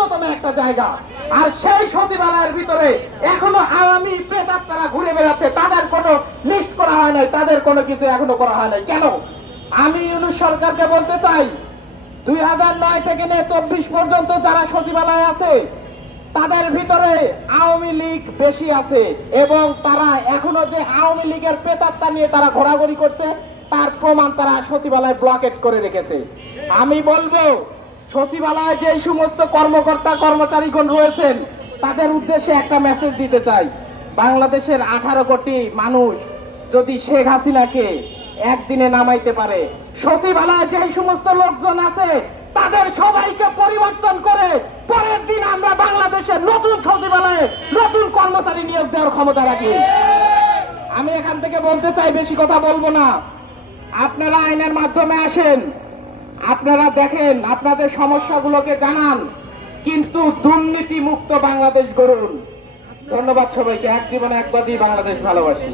অন্যতম একটা জায়গা। আর সেই সচিবালয়ের ভিতরে এখনও আওয়ামী প্রেতাত্মারা ঘুরে বেড়াচ্ছে। তাদের কোনো লিস্ট করা হয় নাই, তাদের কোনো কিছু এখনও করা হয় নাই। কেন? আমি ইউনুস সরকারকে বলতে চাই, দুই হাজার নয় থেকে নিয়ে চব্বিশ পর্যন্ত যারা সচিবালয়ে আছে, তাদের ভিতরে আওয়ামী লীগ বেশি আছে এবং তারা এখনও যে আওয়ামী লীগের প্রেতাত্মা নিয়ে তারা ঘোরাঘুরি করছে, তার প্রমাণ তারা সচিবালয় ব্লকেট করে রেখেছে। আমি বলব সচিবালয়ে যে সমস্ত কর্মকর্তা, কর্মচারীগণ রয়েছেন, তাদের উদ্দেশ্যে একটা মেসেজ দিতে চাই। বাংলাদেশের আঠারো কোটি মানুষ যদি শেখ হাসিনাকে একদিনে নামাইতে পারে, সচিবালয়ে যে সমস্ত লোকজন আছে, তাদের সবাইকে পরিবর্তন করে পরের দিন আমরা বাংলাদেশের নতুন সচিবালয়ে নতুন কর্মচারী নিয়োগ দেওয়ার ক্ষমতা রাখি। আমি এখান থেকে বলতে চাই, বেশি কথা বলব না। আপনারা আইনের মাধ্যমে আসেন আপনারা দেখেন, আপনাদের সমস্যাগুলোকে জানান, কিন্তু দুর্নীতি মুক্ত বাংলাদেশ গড়ুন। ধন্যবাদ সবাইকে, এক জীবনে একবারই বাংলাদেশ ভালোবাসি।